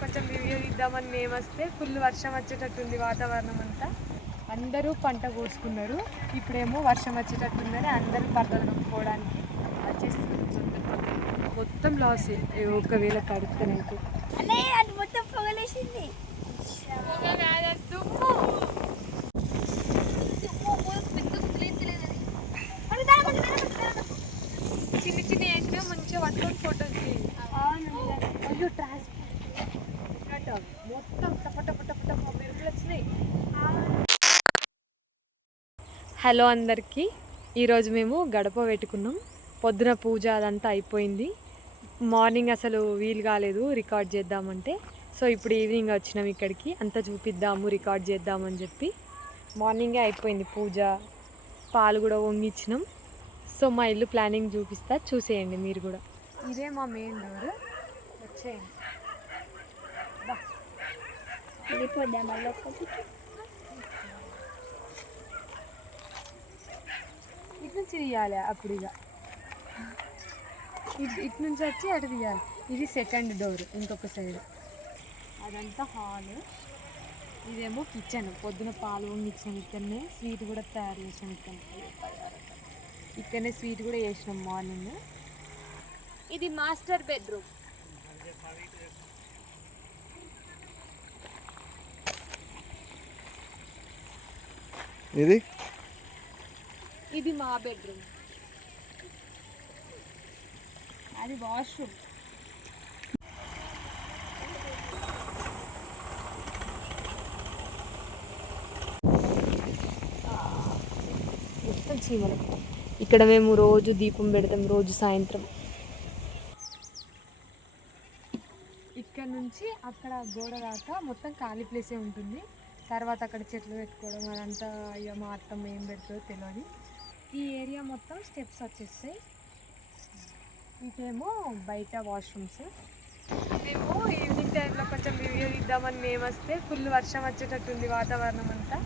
కొంచెం రివ్యూ ఇద్దామని మేము వస్తే ఫుల్ వర్షం వచ్చేటట్టుంది వాతావరణం అంతా. అందరూ పంట కోసుకున్నారు. ఇప్పుడేమో వర్షం వచ్చేటట్టుందని అందరూ పంటలు నొప్పుకోవడానికి వచ్చేస్తున్నారు. మొత్తం లాస్ ఒకవేళ కడుపుతానైతే మొత్తం పొగలేసింది. చిన్న చిన్న వేసినా మంచిగా పట్టుకొని ఫోటోస్ అయ్యో ట్రాన్స్పోర్ట్ మొత్తం మెరుగులు వచ్చినాయి. హలో అందరికీ, ఈరోజు మేము గడప పెట్టుకున్నాం. పొద్దున పూజ అదంతా అయిపోయింది. మార్నింగ్ అసలు వీలు కాలేదు రికార్డ్ చేద్దామంటే. సో ఇప్పుడు ఈవినింగ్ వచ్చినాం ఇక్కడికి, అంతా చూపిద్దాము రికార్డ్ చేద్దామని చెప్పి. మార్నింగే అయిపోయింది పూజ, పాలు కూడా వంగిచ్చినాం. సో మా ఇల్లు ప్లానింగ్ చూపిస్తా, చూసేయండి మీరు కూడా. ఇదే మా మెయిన్ డోర్, వచ్చేయండి. ఇటు నుంచి తీయాలి, అప్పుడు ఇక ఇటు నుంచి వచ్చి అటు తీయాలి. ఇది సెకండ్ డోర్, ఇంకొక సైడ్ అదంతా హాల్. ఇదేమో కిచెన్. పొద్దున పాలు వంగిచ్చాం ఇక్కడనే, స్వీట్ కూడా తయారు చేసాం ఇక్కడనే స్వీట్ కూడా చేసినాం మార్నింగ్. ఇది మాస్టర్ బెడ్రూమ్. ఇది మా బెడ్రూమ్. అది వాష్రూమ్. మొత్తం చీమలు. ఇక్కడ మేము రోజు దీపం పెడతాం, రోజు సాయంత్రం. ఇక్కడ నుంచి అక్కడ గోడ దాకా మొత్తం ఖాళీ ప్లేసే ఉంటుంది. తర్వాత అక్కడ చెట్లు పెట్టుకోవడం అదంతా ఇక మా అత్తమ్మ ఏం పెడుతుందో తెలియదు. ఈ ఏరియా మొత్తం స్టెప్స్ వచ్చేస్తాయి. ఇదేమో బయట వాష్రూమ్స్. మేము ఈవినింగ్ టైంలో కొంచెం రివ్యూ ఇద్దామని మేము వస్తే ఫుల్ వర్షం వచ్చేటట్టుంది వాతావరణం అంతా.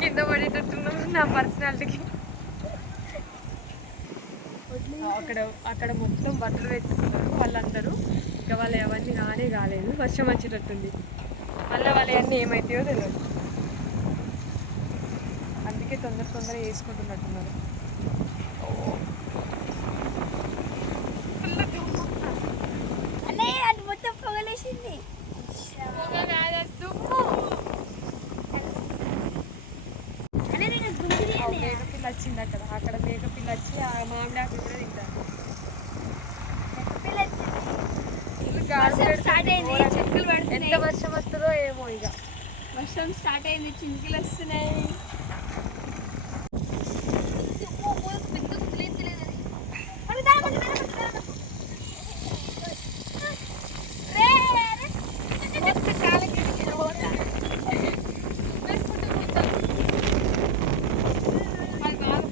కింద పడేటట్టున్నాం నా పర్సనాలిటీకి. అక్కడ మొత్తం బట్టలు పెట్టుకున్నారు వాళ్ళందరూ. ఇంకా వాళ్ళు అవన్నీ కాలేదు, వర్షం వచ్చేటట్టుంది. మళ్ళీ వాళ్ళు అవన్నీ ఏమవుతాయో తెలియదు. అందుకే తొందర వేసుకుంటున్నట్టున్నారు. మొత్తం పొగలేసింది. మేకపిల్ల వచ్చింది అక్కడ మేకపిల్ల వచ్చి ఆ మామిడి ఆకులు కూడా తింటారు. ఎంత వర్షం వస్తుందో ఏమో, ఇక వర్షం స్టార్ట్ అయింది, చినుకులు వస్తున్నాయి.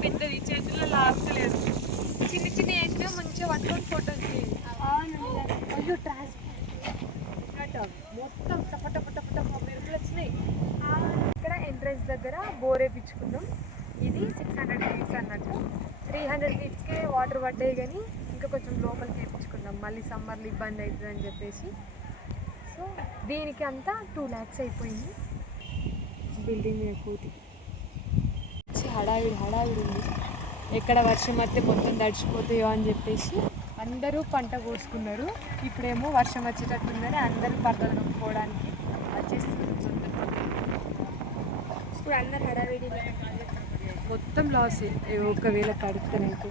పెద్దది చేతుల్లో లాగలేదు. చిన్న చిన్న వేసినా మంచిగా పట్టుకొని ఫోటోస్ అయ్యో ట్రాన్స్పోర్ట్ మొత్తం మెరుగులు వచ్చినాయి. ఇక్కడ ఎంట్రన్స్ దగ్గర బోర్ వేయించుకున్నాం. ఇది 600 లీటర్స్ అన్నట్టు. 300 లీటర్స్కే వాటర్ పడ్డాయి, కానీ ఇంకా కొంచెం లోపలికి వేయించుకున్నాం. మళ్ళీ సమ్మర్లో ఇబ్బంది అవుతుంది అని చెప్పేసి. సో దీనికి అంతా 2 lakhs అయిపోయింది. బిల్డింగ్ కూతి హడావిడి ఉంది. ఎక్కడ వర్షం వస్తే మొత్తం తడిచిపోతాయో అని చెప్పేసి అందరూ పంట కోసుకున్నారు. ఇప్పుడేమో వర్షం వచ్చేటట్టుందని అందరూ పంటలు నొప్పుకోవడానికి వచ్చేస్తున్నారు. ఇప్పుడు అందరు హడావిడి, మొత్తం లాస్ ఒకవేళ కడుపుతానైతే.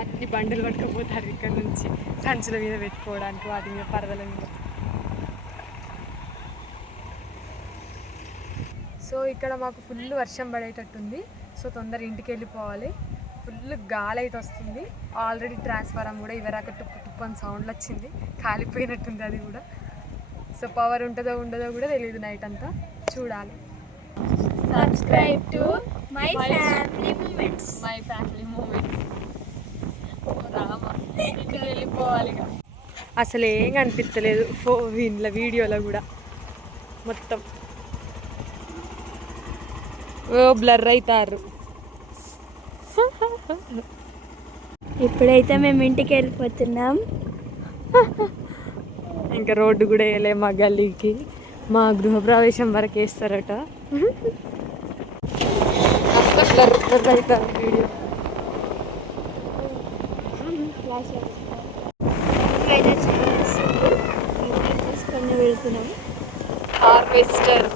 అన్ని బండలు పట్టుకుపోతారు ఇక్కడ నుంచి, సంచుల మీద పెట్టుకోవడానికి, వాటి మీద పరదల మీద. సో ఇక్కడ మాకు ఫుల్ వర్షం పడేటట్టుంది. సో తొందర ఇంటికి వెళ్ళిపోవాలి. ఫుల్ గాలి అయితే వస్తుంది. ఆల్రెడీ ట్రాన్స్ఫారం కూడా ఇవరాక టుప్పు అని సౌండ్లు వచ్చింది, కాలిపోయినట్టుంది అది కూడా. సో పవర్ ఉంటుందో ఉండదో కూడా తెలియదు. నైట్ అంతా చూడాలి. Subscribe to my family moments. ఇంటికి వెళ్ళిపోవాలి. అసలు ఏం కనిపించలేదు వీళ్ళ వీడియోలో కూడా. మొత్తం బ్లర్ అవుతారు. ఇప్పుడైతే మేము ఇంటికి వెళ్ళిపోతున్నాం. ఇంకా రోడ్డు కూడా వేయలే మా గల్లీకి, మా గృహప్రవేశం వరకు వేస్తారట. వీడియో వెదర్ చేసుకొని వెళ్తున్నాం. హార్వెస్టర్